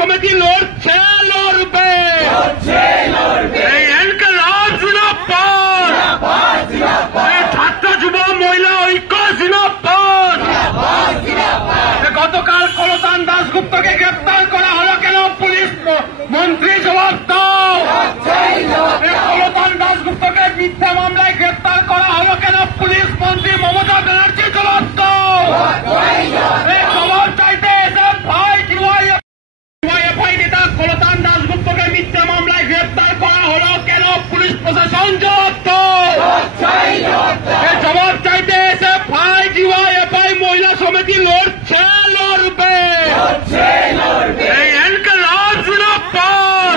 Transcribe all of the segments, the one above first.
समिति लड़ছে लड़বে এই ইনকিলাব জিন্দাবাদ এই ছাত্র যুব মহিলা ঐক্য জিন্দাবাদ গতকাল কলতান দাশগুপ্তকে গ্রেপ্তার করা হলো কেন পুলিশ মন্ত্রী জবাব দাও কলতান দাশগুপ্তকে মিথ্যা মামলায় গ্রেপ্তার করা হলো কেন পুলিশ মন্ত্রী মমতা ব্যানার্জি জবাব দাও জবাব চাইতে এসে ভাই ডিওয়াইএফআই নেতা কলতান দাশগুপ্তকে মিথ্যা মামলায় গ্রেপ্তার করা হলো কেন পুলিশ প্রশাসন জবাব দাও জবাব চাইতে এসে ভাই ডিওয়াইএফআই মহিলা সমিতি লড়ছে লড়বে এই ইনকিলাব জিন্দাবাদ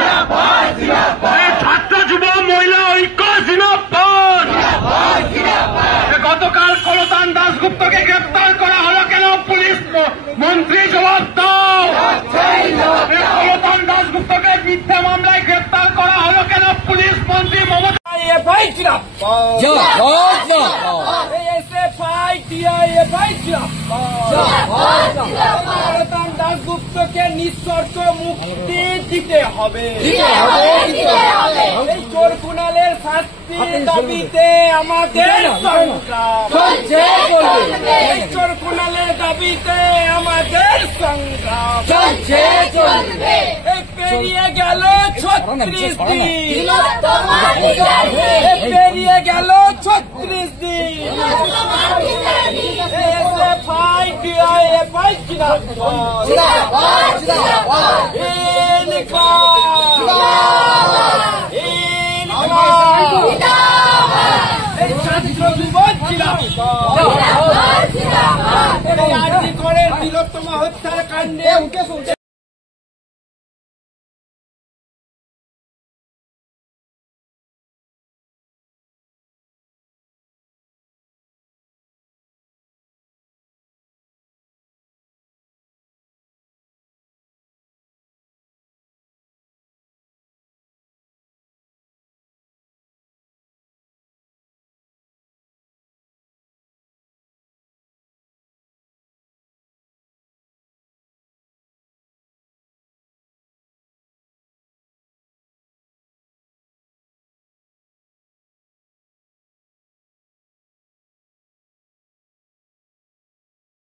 এই ছাত্র যুব মহিলা ঐক্য জিন্দাবাদ গতকাল কলতান দাশগুপ্তকে গ্রেপ্তার করা হলো কেন পুলিশ মন্ত্রী জবাব দাও কলতান দাশগুপ্তকে মিথ্যা মামলায় গ্রেপ্তার করা হলো কেন পুলিশ মন্ত্রী মমতা কলতান দাশগুপ্তকে নিঃশর্ত মুক্তি দিতে হবে। এই চোর কুণালের শাস্তির দাবিতে আমাদের সংগ্রাম, এই চোর কুণালের দাবিতে আমাদের সংগ্রাম পেরিয়ে গেল 36 দিন, পেরিয়ে গেল 36 দিন। এসএফআই ডিওয়াইএফআই জিন্দাবাদ, এই ছাত্র যুবক জিন্দাবাদ, তিলোত্তমা হত্যার কাণ্ডে